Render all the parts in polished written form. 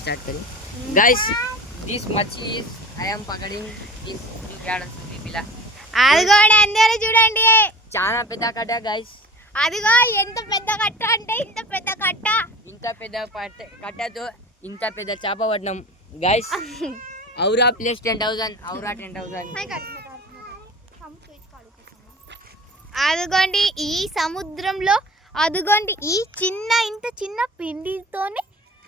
Start करें guys this मच्छी is I am पकड़िंग this याड పిల్ల అదిగోండి అందరూ చూడండి చాలా పెద్ద కట్ట గైస్ అదిగో ఎంత పెద్ద కట్ట అంటే ఇంత పెద్ద కట్ట కట్టతో ఇంత పెద్ద చేప పట్టినాం గైస్ ఔరా ప్లస్ 10,000 ఔరా 10,000 అదిగోండి ఈ సముద్రంలో అదిగోండి ఈ ఇంత చిన్న పిండితోనే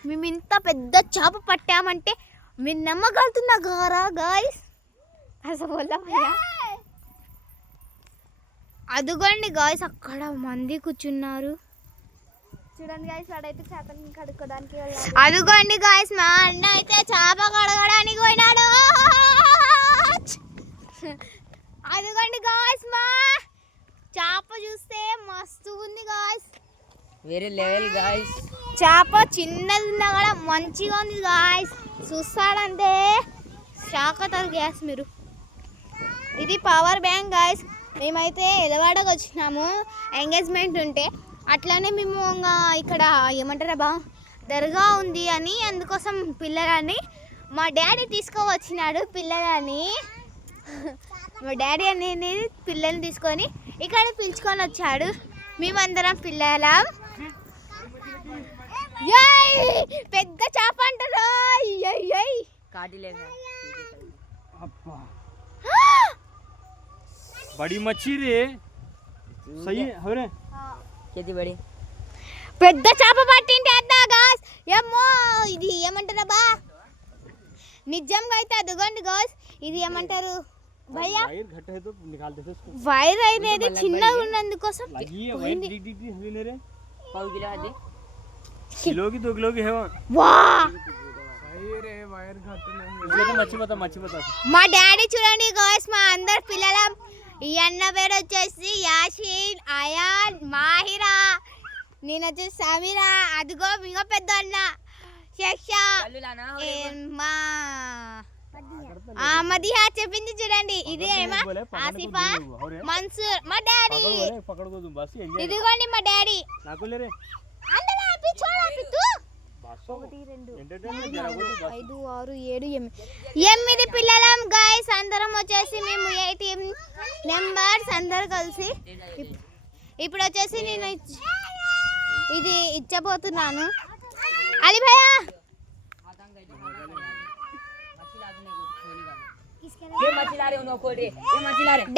మేము ఇంత పెద్ద చేప పట్టామంటే మీరు నమ్మగలుగుతున్నారా గాయస్ అసలు అదిగోండి గాయస్ అక్కడ మంది కూర్చున్నారు చూడండి గాయస్ వాడైతే చేపని కడుక్కోవడానికి అదిగోండి గాయస్ మా అన్న అయితే చేప కడగడానికి పోయినాడు అదిగోండి గాయస్ మా చేప చూస్తే మస్తు ఉంది గాయస్ వేరే లెవెల్ గాయస్ చేప చిన్నది ఉన్నా కూడా మంచిగా ఉంది గాయస్ చూస్తాడంటే షాక్ అవుతారు గ్యాస్ మీరు ఇది పవర్ బ్యాంక్ గాయస్ మేమైతే ఎలవాడకు వచ్చినాము ఎంగేజ్మెంట్ ఉంటే అట్లానే మేము ఇంకా ఇక్కడ ఏమంటారా బా దర్గా ఉంది అని అందుకోసం పిల్లలని మా డాడీ తీసుకువచ్చినాడు పిల్లలని మా డాడీ అనేది పిల్లల్ని తీసుకొని ఇక్కడ పిలుచుకొని వచ్చాడు మేమందరం పిల్లలం పెద్ద చేప అంటారు बड़ी मच्छी रे सही है रे कितनी बड़ी పెద్ద చేప పట్టింటే అద్దా గాస్ ఏమో ఇది ఏమంటారా బా నిజంగా అయితే అదిగోండి గాస్ ఇది ఏమంటారు భయ్యా वायर घट है तो निकाल देते उसको వైర్ అనేది చిన్నగా ఉన్నందుకోసం लगी है वायर डी डी डी हली रे पाव किलो आदि किलो की 2 किलो की है వా सही रे वायर घट नहीं इसको तो मच्छी बता మా డాడీ చూడండి గాయ్స్ మా అందరు పిల్లలం ఈ అన్న పేరు వచ్చేసి యాషిన్ అయాన్ మాహిరా నేను వచ్చేసి సమీరా అదిగో ఇంకా పెద్ద అన్న శిక్షా మా మదిహా చెప్పింది చూడంండి ఇది ఏమా ఆసిఫా మన్సూర్ మా డాడీ ఇదిగోండి మా డాడీ అందరూ పిచ్చోడా పిత్తు 5 6 7 8 పిల్లలం గాయ్స్ అందరం వచ్చేసి మేము 8 మెంబర్స్ అందరు కలిసి ఇప్పుడు వచ్చేసి నేను ఇది ఇచ్చబోతున్నాను అలీ భయ్యా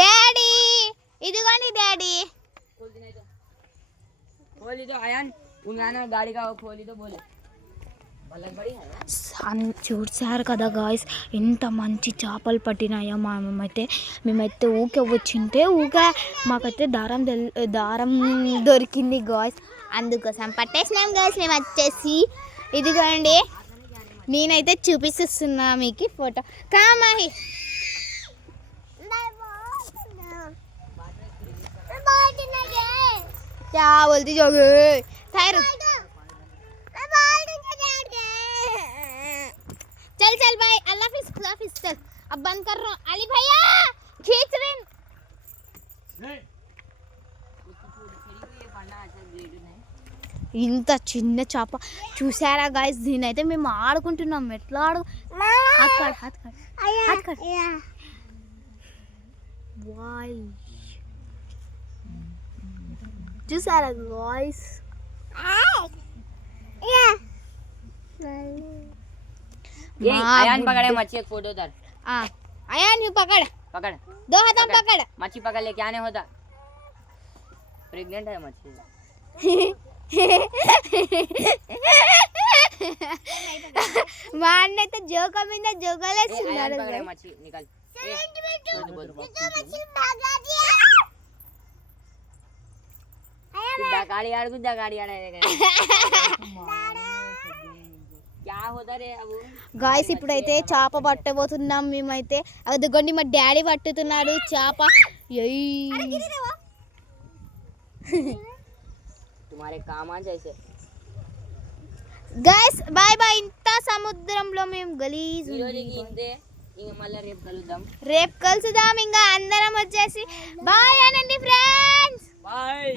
డాడీ ఇదిగోండి డాడీ खोली तो आयन उन्होंने गाड़ी का खोली तो बोले చూసారు కదా గాయస్ ఎంత మంచి చేపలు పట్టినాయో మేమైతే ఊకే వచ్చింటే ఊకే మాకైతే దారం దొరికింది గాయస్ అందుకోసం పట్టేసినాం గాయస్ మేము వచ్చేసి ఇదిగోండి నేనైతే చూపిస్తున్నా మీకు ఫోటో కామాహి क्या बोलती जोगे ठहर चल चल भाई अल्लाह हाफिज चल अब बंद कर रहा हूँ अली भैया खींच रहे ఇంత చిన్న చేప చూసారా గాయస్ దీనైతే మేము ఆడుకుంటున్నాం ఎట్లా చూసారా గాయ్స్ आयन पकड़े मच्छी एक फोटो उधर आयन यू पकड़ 2 हाथों पकड़ मच्छी पकड़ ले क्या नहीं होता प्रेग्नेंट है मच्छी मारने तो जोका में ना जोगले सुंदर पकड़े मच्छी निकल गाड़ी आड़ గాయ్స్ ఇప్పుడైతే చేప పట్టబోతున్నాం మేమైతే అదిగోండి మా డాడీ పట్టుతున్నాడు చేప గాయ్స్ బాయ్ బాయ్ ఇంత సముద్రంలో మేము గలీజ్ రేపు కలుసుదాం ఇంకా అందరం వచ్చేసి బాయ్ అనండి friends bye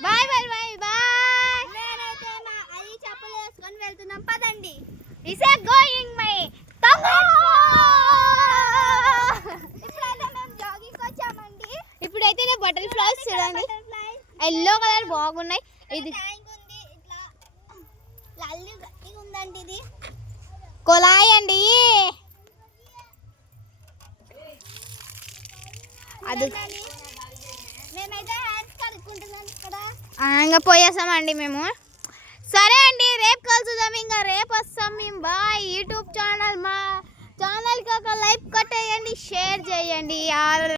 bye bye bye bye నేనైతే నా అది చెప్పలు వేసుకొని వెళ్తున్నాం పదండి ఇస్ గోయింగ్ మై ఇప్పుడైతే మేము జాగింగ్ వచ్చామండి. ఇప్పుడైతే బటర్ ఫ్లవర్స్ చూడండి ఎల్లో కలర్ బాగున్నాయి. ఇది ట్యాంక్ ఉంది ఇట్లా లల్లి గట్టిగా ఉందండి ఇది. కొలాయి అండి. అది మేమైతే హ్యాండ్స్ కడుక్కుంటున్నాం ఇక్కడ. ఇంకా పోయేసామండి మేము. సరే అండి రేపు కలుసుదాం. ఇంకా రేపు వస్తాం మేము. బాయ్. యూట్యూబ్ ఛానల్ మా ఛానల్కి ఒక లైక్ కొట్టేయండి, షేర్ చేయండి.